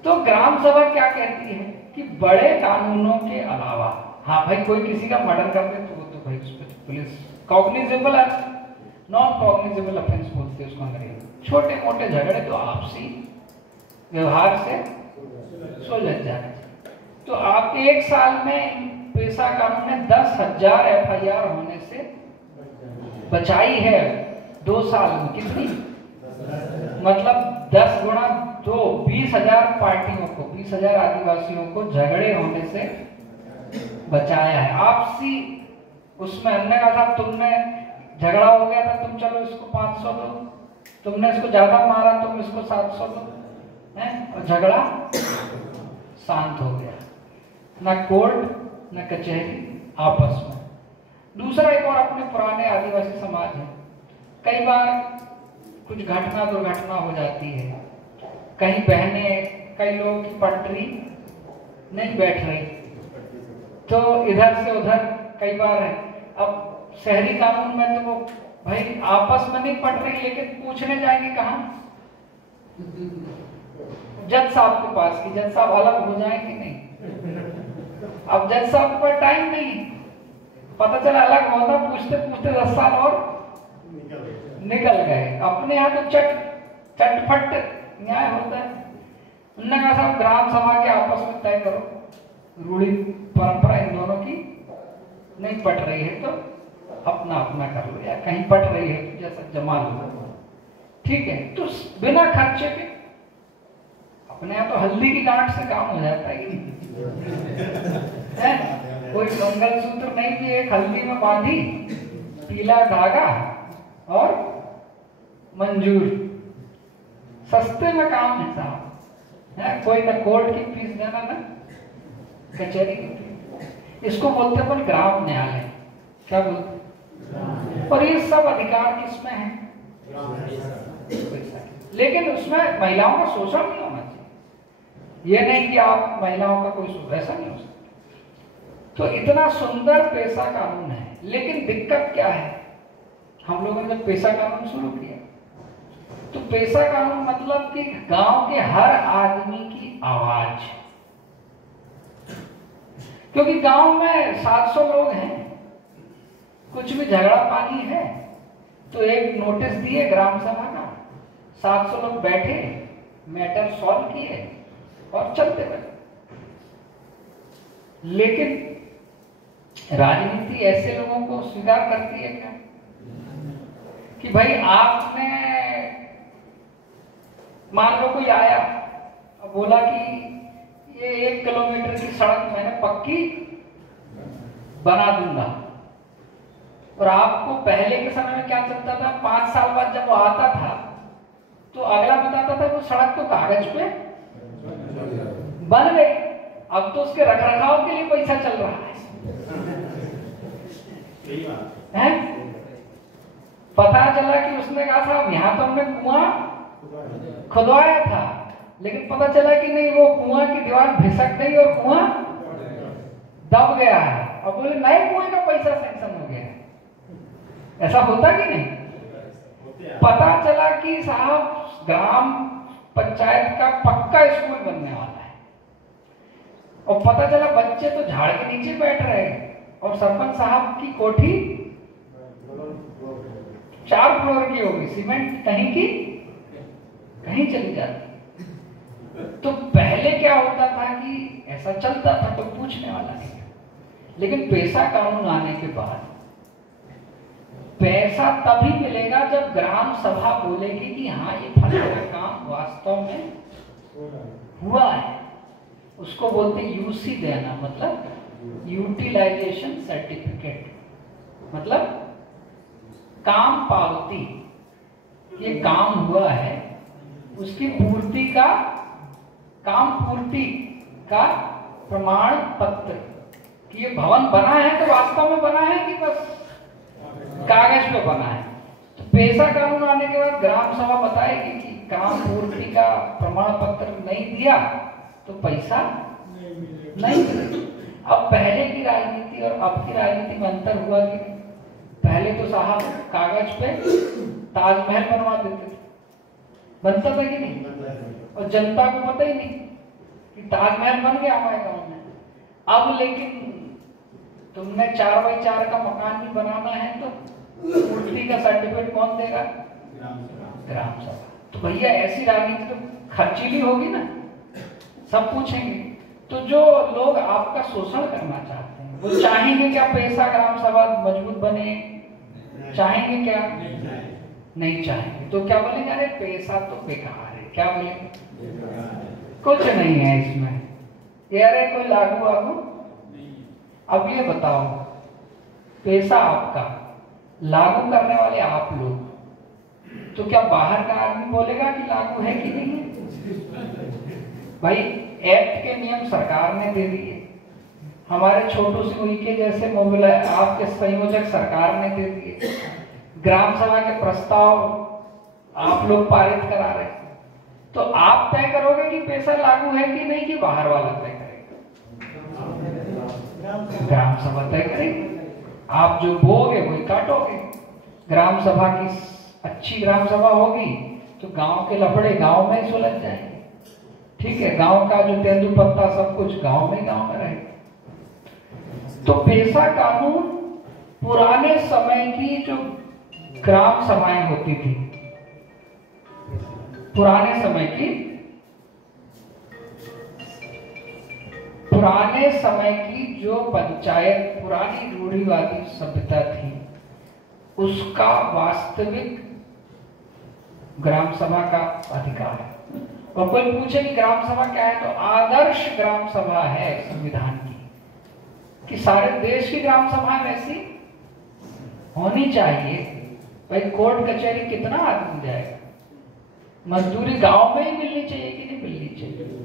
तो ग्राम सभा क्या कहती है कि बड़े कानूनों के अलावा, हाँ भाई कोई किसी का मर्डर कर दे तो वो तो भाई उस पर पुलिस कॉग्निजेबल है, नॉन कॉग्निजेबल ऑफेंस बोलते हैं उसको अंग्रेजी। छोटे मोटे झगड़े तो आपसी व्यवहार से सुलझ जाए। तो आप 1 साल में पेशा कानून ने 10,000 FIR होने से बचाई है। 2 साल में कितनी, मतलब 10 गुणा 2, 20,000 पार्टियों को, 20,000 आदिवासियों को झगड़े होने से बचाया है। आपसी उसमें हमने कहा था तुमने झगड़ा हो गया था, तुम चलो इसको 500 दो, तुमने इसको ज्यादा मारा तुम इसको 700 दो, और झगड़ा शांत हो गया। ना कोर्ट न कचहरी, आपस में। दूसरा एक और अपने पुराने आदिवासी समाज है, कई बार कुछ घटना दुर्घटना हो जाती है, कहीं बहनें, कई लोगों की पटरी नहीं बैठ रही तो इधर से उधर कई बार है। अब शहरी कानून में तो वो भाई आपस में नहीं पट रही, लेकिन पूछने जाएंगे कहाँ? जज साहब के पास कि जज साहब अलग हो जाए कि नहीं। अब जज साहब पर टाइम नहीं, पता चला अलग होता, पूछते पूछते 10 साल और निकल गए। अपने यहाँ तो चटपट न्याय होता है। उन्होंने कहा साहब ग्राम सभा के आपस में तय करो, रूढ़ी परंपरा इन दोनों की नहीं पट रही है तो अपना अपना कर लो, या कहीं पट रही है तो जैसा जमा लो, ठीक है। तो बिना खर्चे के अपने यहाँ तो हल्दी की गांठ से काम हो जाता है कि है? कोई मंगलसूत्र नहीं भी एक हल्दी में बांधी, पीला धागा और मंजूर, सस्ते में काम है साहब, है? कोई ना कोर्ट की फीस देना ना कचहरी की फीस। इसको बोलते अपन ग्राम न्यायालय, क्या बोलते? और ये सब अधिकार किसमें है? लेकिन उसमें महिलाओं का शोषण नहीं होना चाहिए। ये नहीं कि आप महिलाओं का कोई ऐसा नहीं हो सकता। तो इतना सुंदर पेशा कानून है, लेकिन दिक्कत क्या है? हम लोगों ने जब पेशा कानून शुरू किया तो पेशा कानून मतलब कि गांव के हर आदमी की आवाज, क्योंकि गांव में 700 लोग हैं, कुछ भी झगड़ा पानी है तो एक नोटिस दिए ग्राम सभा का, 700 लोग बैठे, मैटर सॉल्व किए और चलते रहे। लेकिन राजनीति ऐसे लोगों को स्वीकार करती है क्या कि भाई आपने मान लो कोई आया और बोला कि ये 1 किलोमीटर की सड़क मैंने पक्की बना दूंगा, और आपको पहले के समय में क्या चलता था, 5 साल बाद जब वो आता था तो अगला बताता था वो सड़क तो कागज पे बन गई, अब तो उसके रखरखाव के लिए पैसा चल रहा है। पता चला कि उसने कहा साहब यहाँ तो हमने कुआं खुदवाया था, लेकिन पता चला कि नहीं, वो कुआं की दीवार घिसक गई और कुआं दब गया है, और बोले नए कुएं का पैसा सैंक्शन हो गया। ऐसा होता कि नहीं? पता चला कि साहब ग्राम पंचायत का पक्का स्कूल बनने वाला है, और पता चला बच्चे तो झाड़ के नीचे बैठ रहे हैं, और सरपंच साहब की कोठी 4 फ्लोर की होगी, सीमेंट कहीं की कहीं चली जाती। तो पहले क्या होता था कि ऐसा चलता था तो पूछने वाला नहीं, लेकिन पेशा कानून आने के बाद पैसा तभी मिलेगा जब ग्राम सभा बोलेगी कि हाँ ये फलाना काम वास्तव में हुआ है, उसको बोलते हैं यूसी देना, मतलब यूटिलाइजेशन सर्टिफिकेट, मतलब काम पावती। ये काम हुआ है, उसकी पूर्ति का, काम पूर्ति का प्रमाण पत्र कि ये भवन बना है तो वास्तव में बना है कि बस कागज पे बना है। तो पैसा कानून आने के बाद ग्राम सभा बताएगी कि काम पूर्ति का प्रमाण पत्र नहीं दिया तो पैसा नहीं मिलेगा। अब पहले की राजनीति और अब की राजनीति में अंतर हुआ कि पहले तो साहब कागज पे ताजमहल बनवा देते थे, बनता था कि नहीं, और जनता को पता ही नहीं कि ताजमहल बन गया हमारे गांव में। अब लेकिन तुमने 4x4 का मकान भी बनाना है तो पूर्ति का सर्टिफिकेट कौन देगा? ग्राम सभा। तो भैया ऐसी राजनीति तो खर्चीली होगी ना, सब पूछेंगे। तो जो लोग आपका शोषण करना चाहते हैं वो चाहेंगे क्या पैसा ग्राम सभा मजबूत बने? चाहेंगे क्या? नहीं चाहेंगे। तो क्या बोलेंगे? अरे पैसा तो बेकार है। क्या बोलेंगे? कुछ नहीं है इसमें, ये अरे कोई लागू वागू। अब ये बताओ, पैसा आपका, लागू करने वाले आप लोग, तो क्या बाहर का आदमी बोलेगा कि लागू है कि नहीं है? भाई एक्ट के नियम सरकार ने दे दिए, हमारे छोटू सिंह के जैसे मोबाइल आपके संयोजक सरकार ने दे दिए, ग्राम सभा के प्रस्ताव आप लोग पारित करा रहे हैं। तो आप तय करोगे कि पैसा लागू है कि नहीं, कि बाहर वाला तय करेगा? ग्राम सभा तय करेगी। आप जो बोगे वही काटोगे। ग्राम सभा की अच्छी ग्राम सभा होगी तो गांव के लफड़े गांव में ही सुलझ जाएंगे। ठीक है, गांव का जो तेंदुपत्ता सब कुछ गांव में रहेगा। तो पैसा कानून पुराने समय की जो ग्राम सभाएं होती थी, पुराने समय की जो पंचायत, पुरानी रूढ़िवादी सभ्यता थी, उसका वास्तविक ग्राम सभा का अधिकार है। और कोई पूछे कि ग्राम सभा क्या है, तो आदर्श ग्राम सभा है संविधान की, कि सारे देश की ग्राम सभा वैसी होनी चाहिए। भाई कोर्ट कचहरी कितना आदमी जाएगा? मजदूरी गांव में ही मिलनी चाहिए कि नहीं मिलनी चाहिए?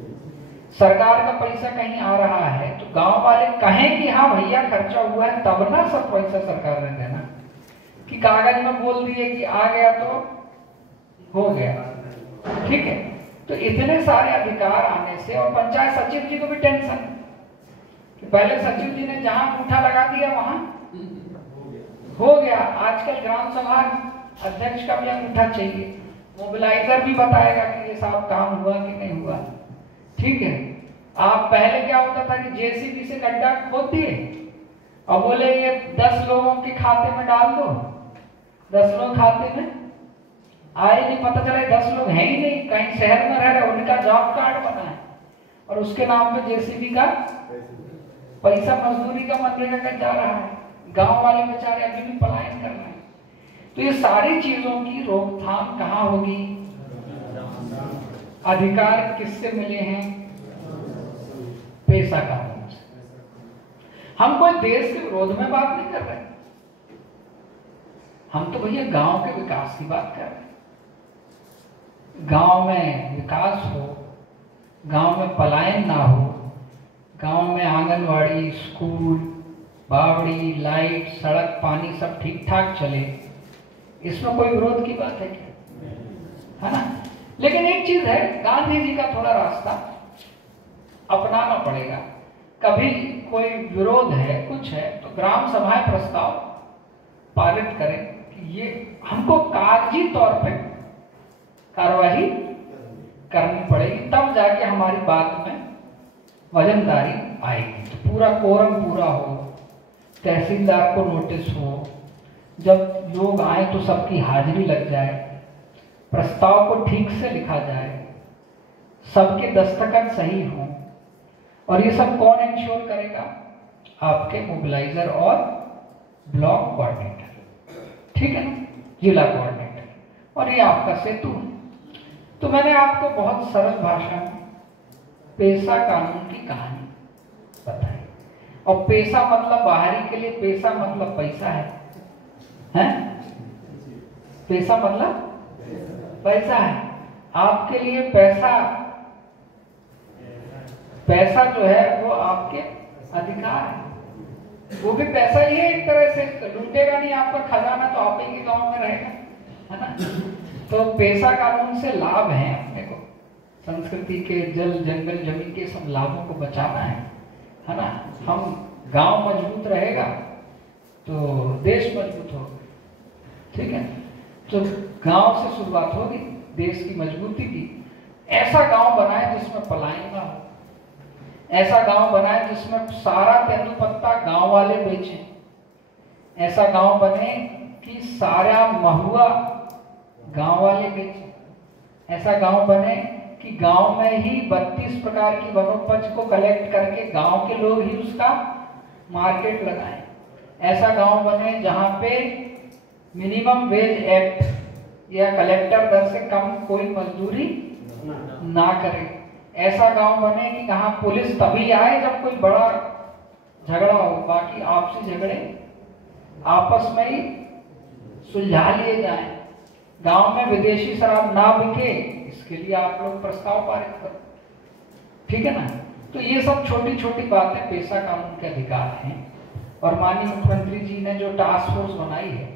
सरकार का पैसा कहीं आ रहा है तो गांव वाले कहें कि हाँ भैया खर्चा हुआ है, तब ना सब पैसा सरकार ने देना, कि कागज में बोल दिए कि आ गया तो हो गया। ठीक है, तो इतने सारे अधिकार आने से, और पंचायत सचिव जी को भी टेंशन कि पहले सचिव जी ने जहां अंगूठा लगा दिया वहां हो गया। आजकल ग्राम सभा अध्यक्ष का भी अंगूठा चाहिए, मोबिलाइजर भी बताएगा कि ये साहब काम हुआ कि नहीं हुआ। ठीक है, आप पहले क्या होता था कि जेसीबी से गड्ढा खोद दिए और बोले ये 10 लोगों के खाते में डाल दो, 10 लोग खाते में आए, नहीं पता चला 10 लोग हैं ही नहीं, कहीं शहर में रह रहे, उनका जॉब कार्ड बना है और उसके नाम पे जेसीबी का पैसा, मजदूरी का मनरेगा का जा रहा है। गांव वाले बेचारे अभी भी पलायन कर रहे हैं। तो ये सारी चीजों की रोकथाम कहाँ होगी? अधिकार किससे मिले हैं? पैसा कानून से। हम कोई देश के विरोध में बात नहीं कर रहे, हम तो भैया गांव के विकास की बात कर रहे हैं। गांव में विकास हो, गांव में पलायन ना हो, गांव में आंगनवाड़ी, स्कूल, बावड़ी, लाइट, सड़क, पानी सब ठीक ठाक चले, इसमें कोई विरोध की बात है क्या? है ना? लेकिन एक चीज है, गांधी जी का थोड़ा रास्ता अपनाना पड़ेगा। कभी कोई विरोध है, कुछ है, तो ग्राम सभाएं प्रस्ताव पारित करें कि ये हमको कागजी तौर पे कार्यवाही करनी पड़ेगी, तब जाके हमारी बात में वजनदारी आएगी। तो पूरा कोरम पूरा हो, तहसीलदार को नोटिस हो, जब लोग आए तो सबकी हाजिरी लग जाए, प्रस्ताव को ठीक से लिखा जाए, सबके दस्तखत सही हों। और ये सब कौन इंश्योर करेगा? आपके मोबिलाइजर और ब्लॉक कोऑर्डिनेटर, ठीक है ना, जिला कोऑर्डिनेटर, और ये आपका सेतु है। तो मैंने आपको बहुत सरल भाषा में पेशा कानून की कहानी बताई। और पेशा मतलब बाहरी के लिए पेशा मतलब पैसा है? पैसा मतलब पैसा है। आपके लिए पैसा जो है वो आपके अधिकार है। वो भी पैसा ही है एक तरह से, लूटेगा नहीं आपका खजाना तो आप ही के गांव में रहेगा, है ना। तो पेशा कानून से लाभ है अपने को, संस्कृति के, जल जंगल जमीन के सब लाभों को बचाना है ना। हम गांव मजबूत रहेगा तो देश मजबूत होगा, ठीक है। तो गांव से शुरुआत होगी देश की मजबूती की। ऐसा गांव बनाए जिसमें पलायन ना हो, ऐसा गांव बनाए जिसमें सारा तेंदुपत्ता गांव वाले बेचें, ऐसा गांव बने कि सारा महुआ गांव वाले बेचें, ऐसा गांव बने कि गांव में ही 32 प्रकार की वनोपज को कलेक्ट करके गांव के लोग ही उसका मार्केट लगाएं, ऐसा गांव बने जहां पे मिनिमम वेज एक्ट या कलेक्टर दर से कम कोई मजदूरी ना करे, ऐसा गांव बने कि जहां पुलिस तभी आए जब कोई बड़ा झगड़ा हो, बाकी आपसी झगड़े आपस में ही सुलझा लिए जाएं। गांव में विदेशी शराब ना बिके, इसके लिए आप लोग प्रस्ताव पारित करो, ठीक है ना। तो ये सब छोटी छोटी बातें पेशा कानून के अधिकार हैं। और माननीय मुख्यमंत्री जी ने जो टास्क फोर्स बनाई है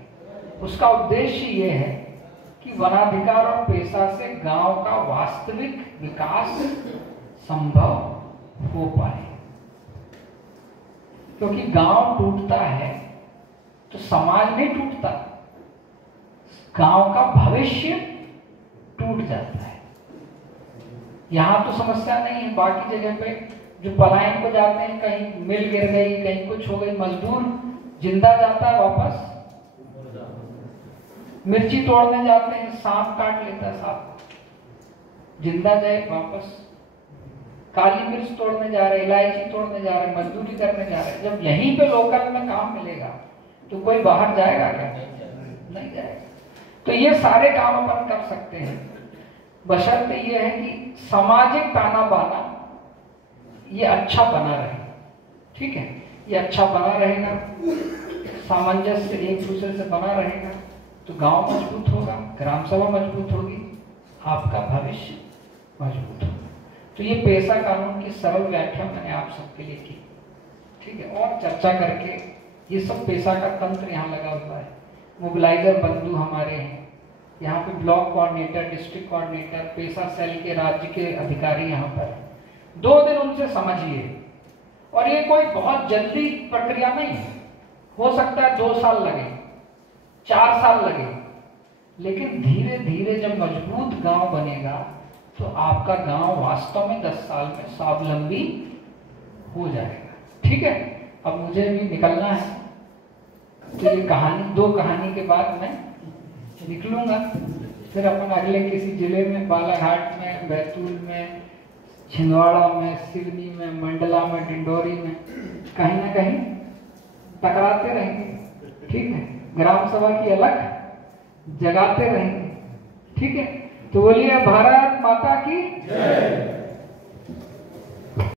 उसका उद्देश्य ये है कि वनाधिकार और पेशा से गांव का वास्तविक विकास संभव हो पाए। क्योंकि गांव टूटता है तो समाज नहीं टूटता, गांव का भविष्य टूट जाता है। यहां तो समस्या नहीं है, बाकी जगह पे जो पलायन को जाते हैं, कहीं मिल गिर गई, कहीं कुछ हो गई, मजदूर जिंदा जाता है वापस, मिर्ची तोड़ने जाते हैं सांप काट लेता है, सांप जिंदा जाए वापस, काली मिर्च तोड़ने जा रहे, इलायची तोड़ने जा रहे, मजदूरी करने जा रहे। जब यहीं पे लोकल में काम मिलेगा तो कोई बाहर जाएगा क्या? नहीं जाएगा। तो ये सारे काम अपन कर सकते हैं, बशर्ते ये है कि सामाजिक ताना बाना ये अच्छा बना रहे, ठीक है। ये अच्छा बना रहेगा, सामंजस्य एक दूसरे से बना रहेगा तो गांव मजबूत होगा, ग्राम सभा मजबूत होगी, आपका भविष्य मजबूत होगा। तो ये पेशा कानून की सरल व्याख्या मैंने आप सबके लिए की, ठीक है। और चर्चा करके ये सब पेशा का तंत्र यहाँ लगा हुआ है। मोबिलाइजर बंधु हमारे हैं यहाँ पे, ब्लॉक कोऑर्डिनेटर, डिस्ट्रिक्ट कोऑर्डिनेटर, पेशा सेल के राज्य के अधिकारी यहाँ पर है। 2 दिन उनसे समझिए, और ये कोई बहुत जल्दी प्रक्रिया नहीं है, हो सकता है 2 साल लगे, 4 साल लगे, लेकिन धीरे धीरे जब मजबूत गांव बनेगा तो आपका गांव वास्तव में 10 साल में स्वावलंबी हो जाएगा, ठीक है। अब मुझे भी निकलना है, तो ये कहानी 2 कहानी के बाद मैं निकलूंगा, फिर अपन अगले किसी जिले में, बालाघाट में, बैतूल में, छिंदवाड़ा में, सिवनी में, मंडला में, डिंडोरी में, कहीं ना कहीं टकराते रहेंगे, ठीक है। ग्राम सभा की अलग जगाते रहेंगे, ठीक है। तो बोलिए भारत माता की जय।